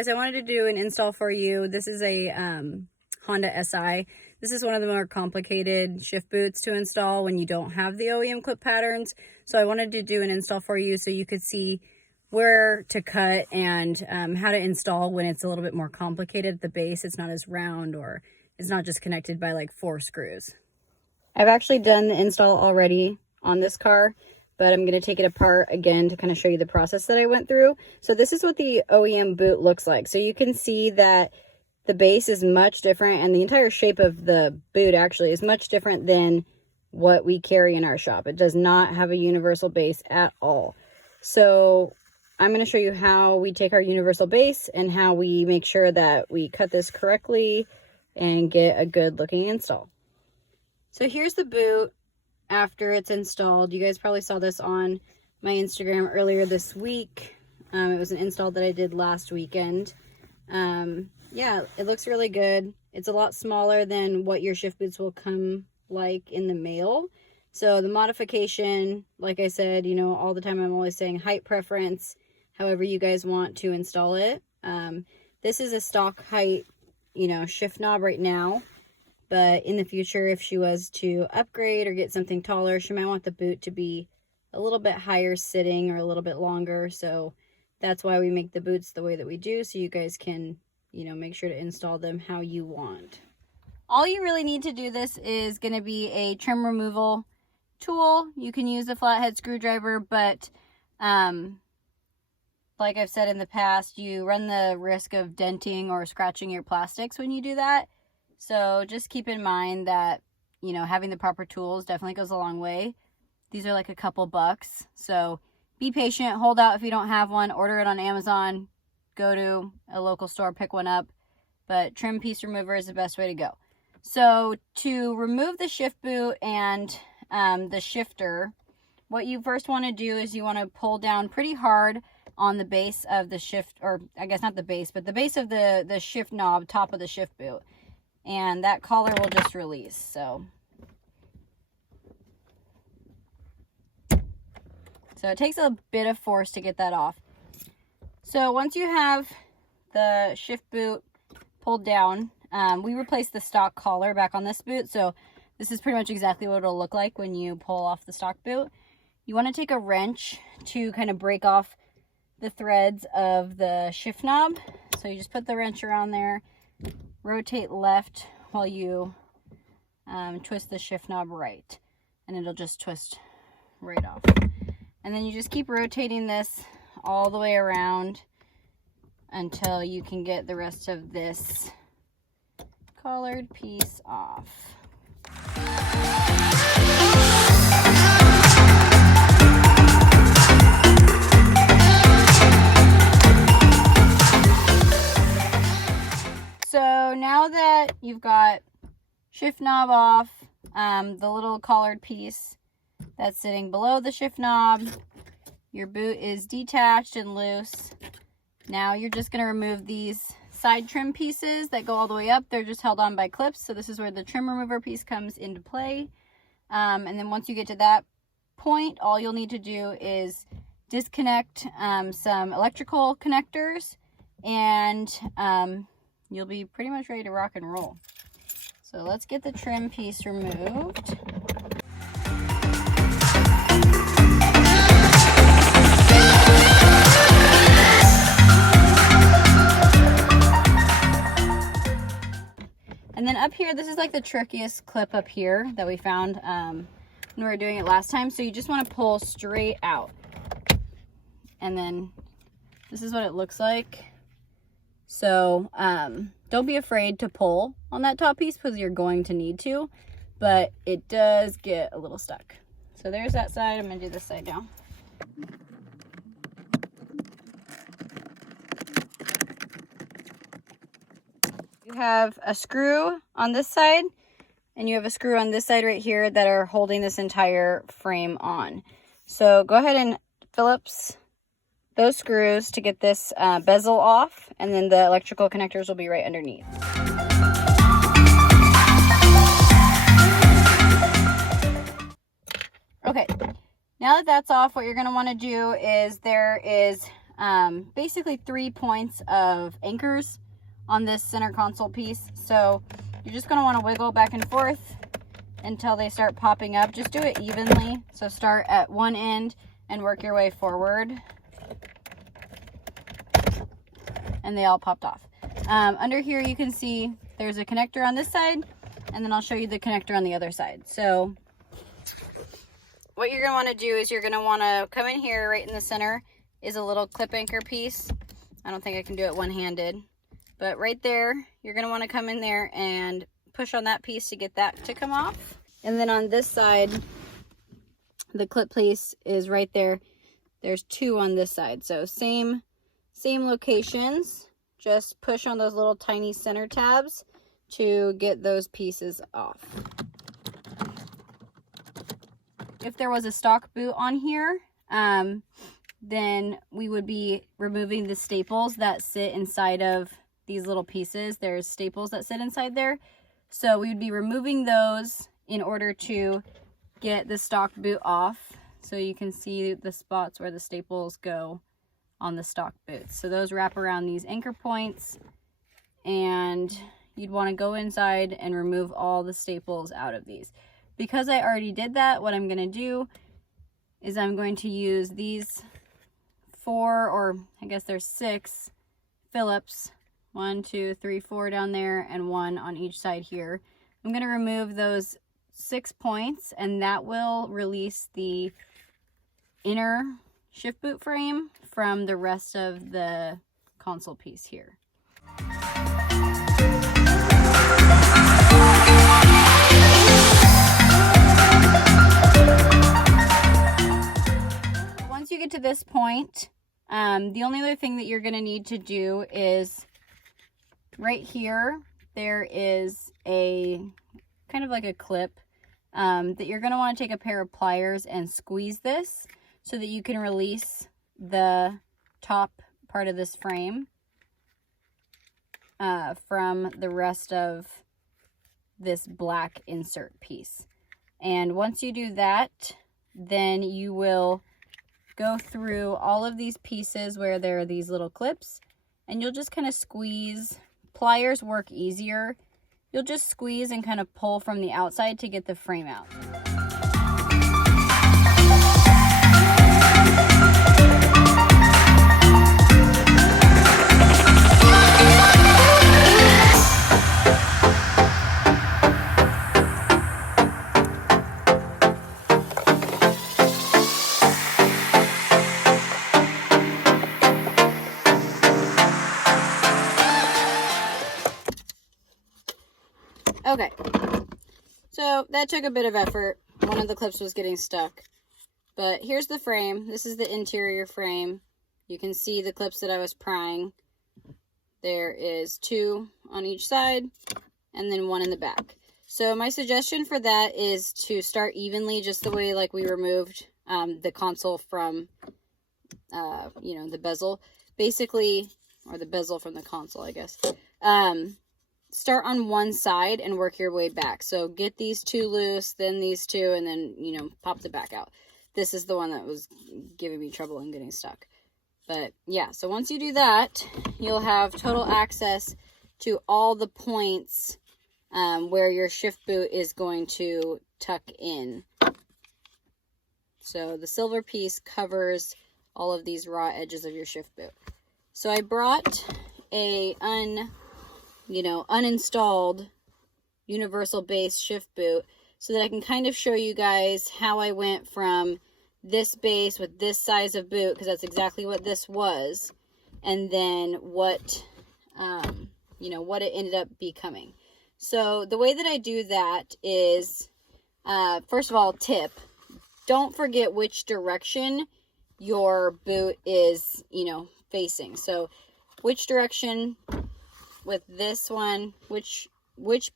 guys, I wanted to do an install for you. This is a Honda SI. This is one of the more complicated shift boots to install when you don't have the OEM clip patterns. So I wanted to do an install for you so you could see where to cut and how to install when it's a little bit more complicated at the base. It's not as round, or it's not just connected by like 4 screws. I've actually done the install already on this car, but I'm going to take it apart again to kind of show you the process that I went through. So this is what the OEM boot looks like. So you can see that the base is much different, and the entire shape of the boot actually is much different than what we carry in our shop. It does not have a universal base at all. So I'm going to show you how we take our universal base and how we make sure that we cut this correctly and get a good looking install. So here's the boot after it's installed. You guys probably saw this on my Instagram earlier this week. It was an install that I did last weekend. Yeah, it looks really good. It's a lot smaller than what your shift boots will come like in the mail. So the modification, like I said, you know, all the time I'm always saying height preference, however you guys want to install it. This is a stock height, you know, shift knob right now. But in the future, if she was to upgrade or get something taller, she might want the boot to be a little bit higher sitting or a little bit longer. So that's why we make the boots the way that we do, so you guys can, you know, make sure to install them how you want. All you really need to do this is going to be a trim removal tool. You can use a flathead screwdriver, but like I've said in the past, you run the risk of denting or scratching your plastics when you do that. So just keep in mind that, you know, having the proper tools definitely goes a long way. These are like a couple bucks. So be patient, hold out if you don't have one, order it on Amazon, go to a local store, pick one up. But trim piece remover is the best way to go. So to remove the shift boot and the shifter, what you first want to do is you want to pull down pretty hard on the base of the shift, or I guess not the base, but the base of the shift knob, top of the shift boot. And that collar will just release. So it takes a bit of force to get that off. So once you have the shift boot pulled down, we replaced the stock collar back on this boot. So this is pretty much exactly what it'll look like when you pull off the stock boot. You want to take a wrench to kind of break off the threads of the shift knob. So you just put the wrench around there, rotate left while you twist the shift knob right, and it'll just twist right off. And then you just keep rotating this all the way around until you can get the rest of this collared piece off. So now that you've got shift knob off, the little collared piece that's sitting below the shift knob, your boot is detached and loose. Now you're just going to remove these side trim pieces that go all the way up. They're just held on by clips. So this is where the trim remover piece comes into play. And then once you get to that point, all you'll need to do is disconnect some electrical connectors, and you'll be pretty much ready to rock and roll. So let's get the trim piece removed. And then up here, this is like the trickiest clip up here that we found when we were doing it last time. So you just want to pull straight out. And then this is what it looks like. So don't be afraid to pull on that top piece, because you're going to need to, but it does get a little stuck. So there's that side. I'm going to do this side now. You have a screw on this side, and you have a screw on this side right here that are holding this entire frame on. So go ahead and Phillips those screws to get this bezel off, and then the electrical connectors will be right underneath. Okay, now that that's off, what you're going to want to do is there is basically 3 points of anchors on this center console piece. So you're just going to want to wiggle back and forth until they start popping up. Just do it evenly. So start at one end and work your way forward. And they all popped off. Under here you can see there's a connector on this side, and then I'll show you the connector on the other side. So what you're going to want to do is you're going to want to come in here. Right in the center is a little clip anchor piece. I don't think I can do it one-handed, but right there you're going to want to come in there and push on that piece to get that to come off. And then on this side, the clip piece is right there. There's 2 on this side, so same locations. Just push on those little tiny center tabs to get those pieces off. If there was a stock boot on here, then we would be removing the staples that sit inside of these little pieces. There's staples that sit inside there. So we would be removing those in order to get the stock boot off. So you can see the spots where the staples go on the stock boots. So those wrap around these anchor points, and you'd want to go inside and remove all the staples out of these. Because I already did that, what I'm going to do is I'm going to use these 4, or I guess there's 6 Phillips. 1, 2, 3, 4 down there, and 1 on each side here. I'm going to remove those 6 points, and that will release the inner shift boot frame from the rest of the console piece here. Once you get to this point, the only other thing that you're going to need to do is right here, there is a kind of like a clip that you're going to want to take a pair of pliers and squeeze this so that you can release the top part of this frame from the rest of this black insert piece. And once you do that, then you will go through all of these pieces where there are these little clips, and you'll just kind of squeeze. Pliers work easier. You'll just squeeze and kind of pull from the outside to get the frame out. Okay, so that took a bit of effort. One of the clips was getting stuck, but here's the frame. This is the interior frame. You can see the clips that I was prying. There is 2 on each side, and then 1 in the back. So my suggestion for that is to start evenly, just the way like we removed the console from, you know, the bezel. Basically, or the bezel from the console, I guess. Start on one side and work your way back. So get these 2 loose, then these 2, and then, you know, pop the back out. This is the one that was giving me trouble and getting stuck. But yeah, so once you do that, you'll have total access to all the points where your shift boot is going to tuck in. So the silver piece covers all of these raw edges of your shift boot. So I brought a uninstalled universal base shift boot so that I can kind of show you guys how I went from this base with this size of boot, because that's exactly what this was, and then what what it ended up becoming. So the way that I do that is, first of all, tip, don't forget which direction your boot is, facing. So which direction with this one, which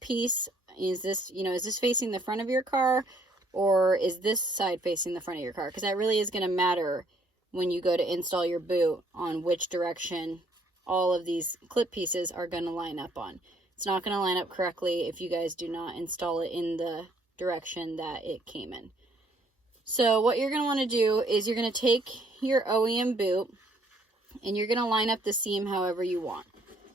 piece is this, is this facing the front of your car, or is this side facing the front of your car? Because that really is going to matter when you go to install your boot on which direction all of these clip pieces are going to line up on. It's not going to line up correctly if you guys do not install it in the direction that it came in. So what you're going to want to do is you're going to take your OEM boot, and you're going to line up the seam however you want.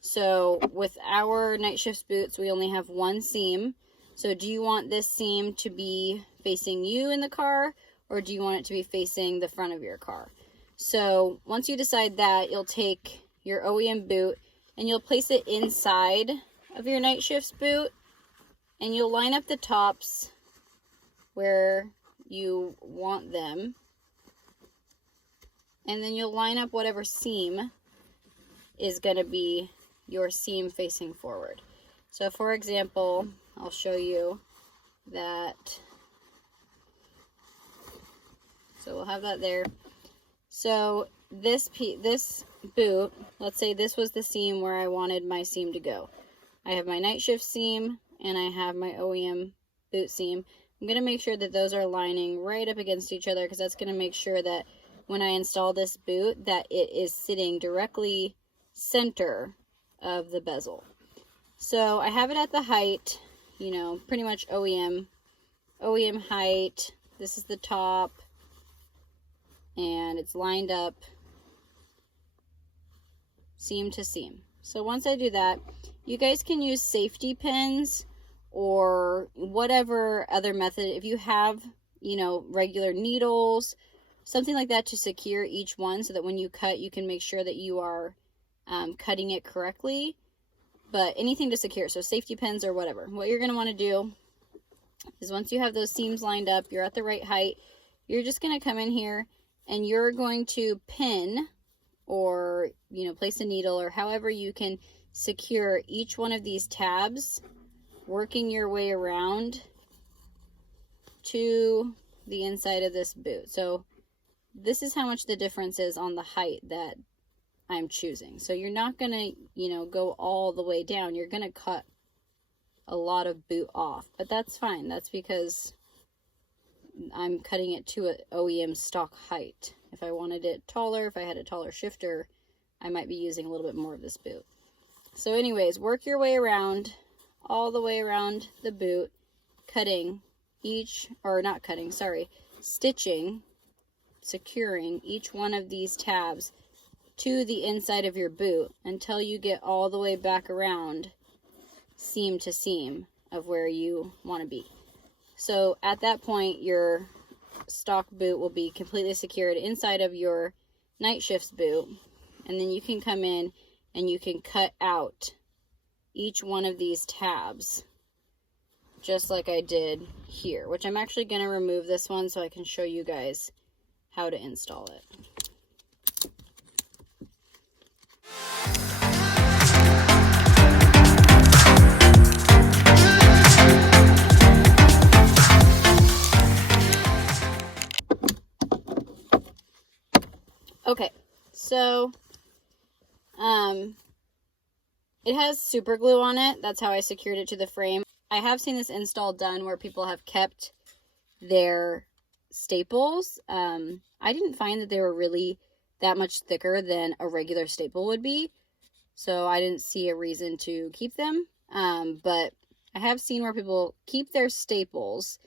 So with our night shift boots, we only have one seam. So do you want this seam to be facing you in the car, or do you want it to be facing the front of your car? So once you decide that, you'll take your OEM boot and you'll place it inside of your night shift boot, and you'll line up the tops where you want them. And then you'll line up whatever seam is going to be your seam facing forward. So for example, I'll show you that. So we'll have that there. So this boot, let's say this was the seam where I wanted my seam to go. I have my night shift seam and I have my OEM boot seam. I'm going to make sure that those are lining right up against each other, because that's going to make sure that when I install this boot that it is sitting directly center of the bezel. So I have it at the height, you know, pretty much OEM height. This is the top, and it's lined up seam to seam. So once I do that, you guys can use safety pins or whatever other method. If you have, you know, regular needles, something like that to secure each one, so that when you cut, you can make sure that you are cutting it correctly. But anything to secure, so safety pins or whatever. What you're going to want to do is, once you have those seams lined up, you're at the right height, you're just going to come in here and you're going to pin, or, you know, place a needle, or however you can secure each one of these tabs, working your way around to the inside of this boot. So this is how much the difference is on the height that I'm choosing. So you're not going to, you know, go all the way down. You're going to cut a lot of boot off, but that's fine. That's because I'm cutting it to an OEM stock height. If I wanted it taller, if I had a taller shifter, I might be using a little bit more of this boot. So anyways, work your way around, all the way around the boot, cutting each, or not cutting, sorry, stitching, securing each one of these tabs to the inside of your boot until you get all the way back around seam to seam of where you want to be. So at that point, your stock boot will be completely secured inside of your night shifts boot, and then you can come in and you can cut out each one of these tabs just like I did here, which I'm actually going to remove this one so I can show you guys how to install it. Okay, so it has super glue on it. That's how I secured it to the frame. I have seen this install done where people have kept their staples. I didn't find that they were really that much thicker than a regular staple would be, so I didn't see a reason to keep them. But I have seen where people keep their staples,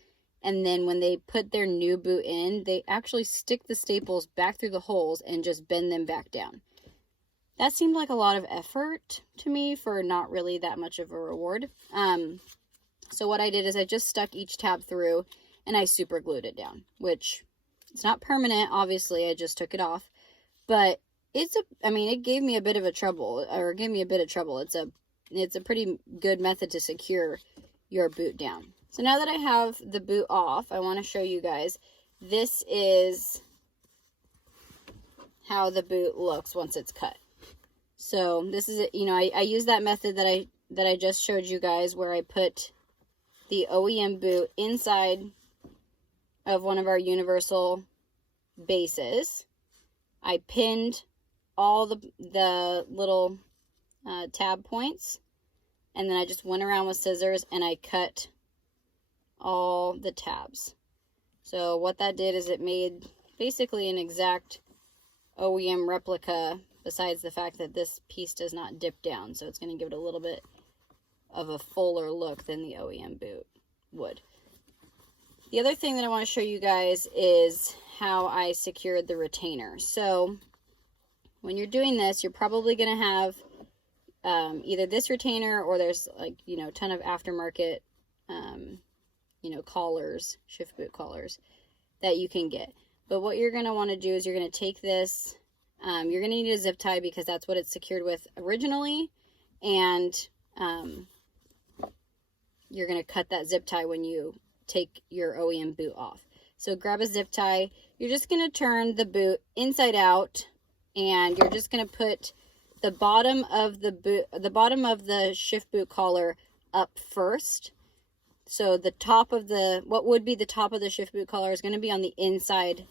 and then when they put their new boot in, they actually stick the staples back through the holes and just bend them back down. That seemed like a lot of effort to me for not really that much of a reward. So what I did is I just stuck each tab through and I super glued it down, which it's not permanent, obviously. I just took it off, but it gave me a bit of trouble. It's a pretty good method to secure your boot down. So now that I have the boot off, I want to show you guys, this is how the boot looks once it's cut. So this is it. You know, I use that method that I just showed you guys, where I put the OEM boot inside of one of our universal bases. I pinned all the little tab points, and then I just went around with scissors and I cut all the tabs. So what that did is it made basically an exact OEM replica, besides the fact that this piece does not dip down, so it's going to give it a little bit of a fuller look than the OEM boot would. The other thing that I want to show you guys is how I secured the retainer. So when you're doing this, you're probably going to have either this retainer, or there's like, you know, a ton of aftermarket, you know, collars, shift boot collars that you can get. But what you're going to want to do is you're going to take this, you're going to need a zip tie because that's what it's secured with originally. And you're going to cut that zip tie when you take your OEM boot off. So grab a zip tie. You're just going to turn the boot inside out, and you're just going to put the bottom of the boot, the bottom of the shift boot collar up first. So the top of the, what would be the top of the shift boot collar is going to be on the inside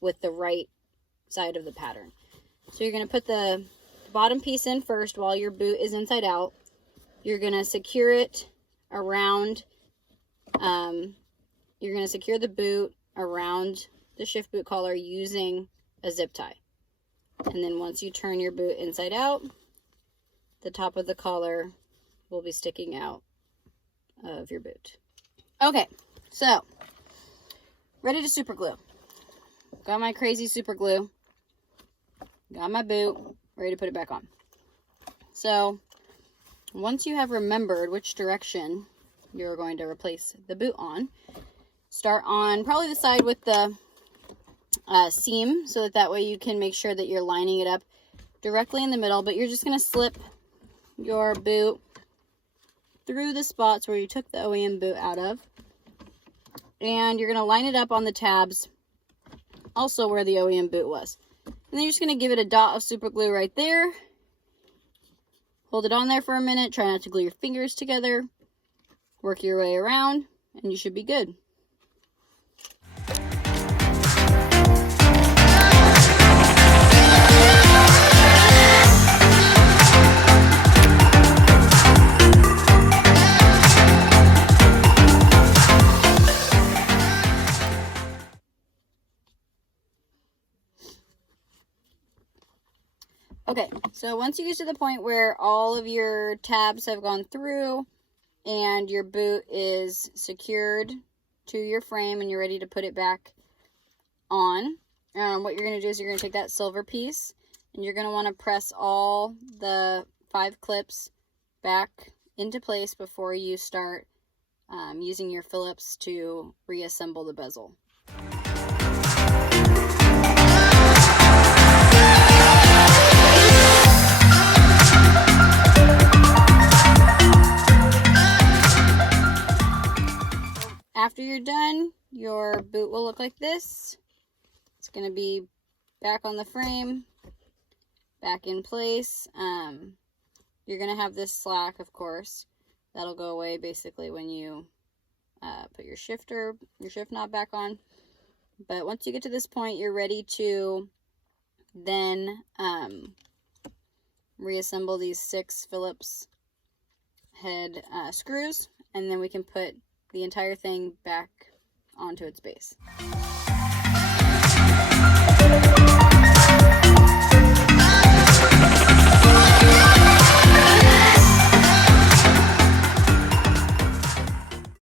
with the right side of the pattern. So you're going to put the bottom piece in first while your boot is inside out. You're going to secure it around, you're going to secure the boot around the shift boot collar using a zip tie. And then once you turn your boot inside out, the top of the collar will be sticking out of your boot. Okay, so ready to super glue. Got my crazy super glue. Got my boot, ready to put it back on. So once you have remembered which direction you're going to replace the boot on, start on probably the side with the seam, so that way you can make sure that you're lining it up directly in the middle. But you're just going to slip your boot through the spots where you took the OEM boot out of, and you're going to line it up on the tabs also where the OEM boot was. And then you're just going to give it a dot of super glue right there. Hold it on there for a minute. Try not to glue your fingers together. Work your way around, and you should be good. Okay, so once you get to the point where all of your tabs have gone through and your boot is secured to your frame and you're ready to put it back on, what you're going to do is you're going to take that silver piece and you're going to want to press all the 5 clips back into place before you start using your Phillips to reassemble the bezel. After you're done, your boot will look like this. It's going to be back on the frame, back in place. You're going to have this slack, of course. That'll go away basically when you put your shift knob back on. But once you get to this point, you're ready to then reassemble these 6 Phillips head screws, and then we can put the entire thing back onto its base.